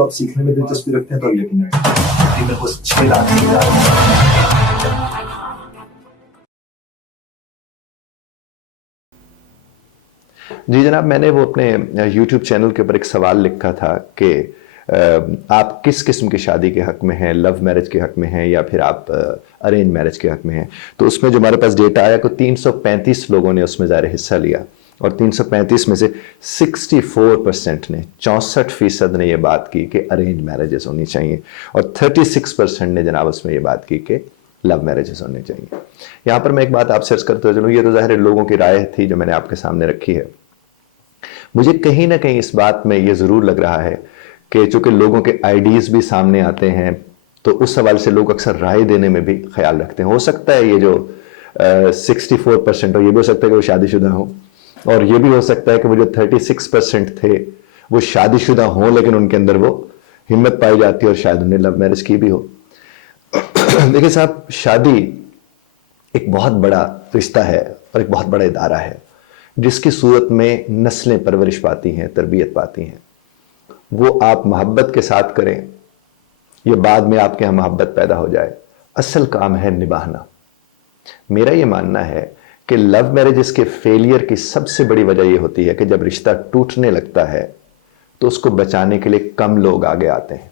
तो आप सीखने में दिलचस्पी रखते हैं तो आप यकीन रखें मेरे को 6 लाख मिल रहा है। जी जनाब, मैंने वो अपने YouTube चैनल के ऊपर एक सवाल लिखा था कि आप किस किस्म की शादी के हक़ में हैं, लव मैरिज के हक़ में हैं या फिर आप अरेंज मैरिज के हक़ में हैं। तो उसमें जो हमारे पास डेटा आया कि 335 लोगों ने उसमें ज़ाहिर हिस्सा लिया और 335 में से 64% ने 64% ने ये बात की कि अरेंज मैरिजेस होनी चाहिए और 36% ने जनाब उसमें ये बात की कि लव मैरिजेस होने चाहिए। यहाँ पर मैं एक बात आपसे अर्ज़ करते हुए चलूँ, ये तो ज़ाहिर लोगों की राय थी जो मैंने आपके सामने रखी है। मुझे कहीं ना कहीं इस बात में ये ज़रूर लग रहा है कि चूँकि लोगों के आइडियाज़ भी सामने आते हैं तो उस सवाल से लोग अक्सर राय देने में भी ख्याल रखते हैं। हो सकता है ये जो 64% हो, ये भी हो सकता है कि वो शादीशुदा हो और ये भी हो सकता है कि वो जो 36% थे वो शादीशुदा हों लेकिन उनके अंदर वो हिम्मत पाई जाती है और शायद उन्हें लव मैरिज की भी हो। देखिए साहब, शादी एक बहुत बड़ा रिश्ता है और एक बहुत बड़ा इदारा है जिसकी सूरत में नस्लें परवरिश पाती हैं, तरबियत पाती हैं। वो आप मोहब्बत के साथ करें या बाद में आपके यहाँ मोहब्बत पैदा हो जाए, असल काम है निभाना। मेरा ये मानना है कि लव मैरिजेस के फेलियर की सबसे बड़ी वजह ये होती है कि जब रिश्ता टूटने लगता है तो उसको बचाने के लिए कम लोग आगे आते हैं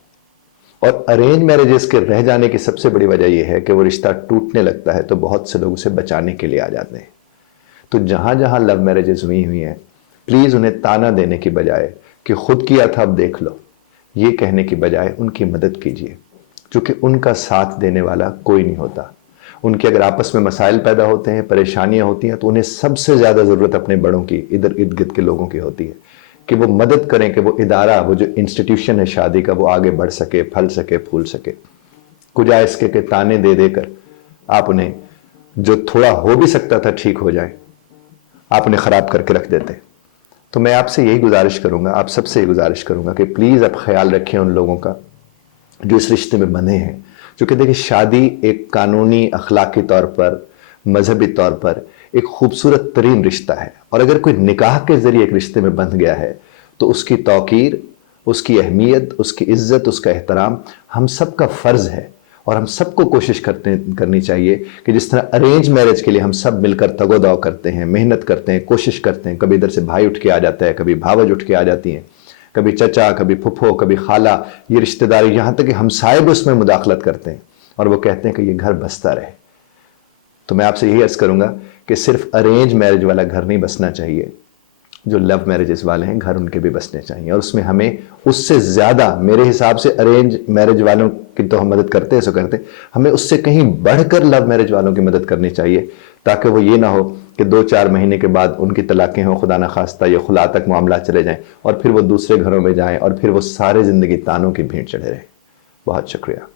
और अरेंज मैरिजेस के रह जाने की सबसे बड़ी वजह यह है कि वो रिश्ता टूटने लगता है तो बहुत से लोग उसे बचाने के लिए आ जाते हैं। तो जहां जहां लव मैरिजेस हुई हैं, प्लीज उन्हें ताना देने की बजाय कि खुद किया था अब देख लो, ये कहने की बजाय उनकी मदद कीजिए, क्योंकि उनका साथ देने वाला कोई नहीं होता। उनके अगर आपस में मसाइल पैदा होते हैं, परेशानियां होती हैं, तो उन्हें सबसे ज्यादा जरूरत अपने बड़ों की, इधर इर्द गिर्द के लोगों की होती है कि वो मदद करें कि वो इदारा, वो जो इंस्टीट्यूशन है शादी का, वो आगे बढ़ सके, फल सके, फूल सके। कुजा इसके के ताने दे देकर आप उन्हें जो थोड़ा हो भी सकता था ठीक हो जाए, आप उन्हें खराब करके रख देते। तो मैं आपसे यही गुजारिश करूंगा, आप सबसे यही गुजारिश करूंगा कि प्लीज आप ख्याल रखें उन लोगों का जो इस रिश्ते में बंधे हैं। क्योंकि देखिए, शादी एक कानूनी, अखलाकी तौर पर, मजहबी तौर पर एक खूबसूरत तरीन रिश्ता है और अगर कोई निकाह के जरिए एक रिश्ते में बंध गया है तो उसकी तौकीर, उसकी अहमियत, उसकी इज्जत, उसका एहतराम हम सबका फर्ज है और हम सबको कोशिश करनी चाहिए कि जिस तरह अरेंज मैरिज के लिए हम सब मिलकर तगोदाव करते हैं, मेहनत करते हैं, कोशिश करते हैं। कभी इधर से भाई उठ के आ जाता है, कभी भावज उठ के आ जाती हैं, कभी चचा, कभी फुफो, कभी खाला, ये रिश्तेदारी, यहाँ तक कि हमसाए भी उसमें मुदाखलत करते हैं और वो कहते हैं कि ये घर बसता रहे। तो मैं आपसे यही अर्ज करूंगा कि सिर्फ अरेंज मैरिज वाला घर नहीं बसना चाहिए, जो लव मैरिजेस वाले हैं घर उनके भी बसने चाहिए। और उसमें हमें उससे ज्यादा, मेरे हिसाब से अरेंज मैरिज वालों की तो हम मदद करते हैं, सो करते, हमें उससे कहीं बढ़कर लव मैरिज वालों की मदद करनी चाहिए, ताकि वो ये ना हो कि 2-4 महीने के बाद उनकी तलाकें हों, खुदा ना खास्ता, या खुला तक मामला चले जाएं और फिर वो दूसरे घरों में जाएं और फिर वो सारे जिंदगी तानों की भीड़ चढ़े रहे। बहुत शुक्रिया।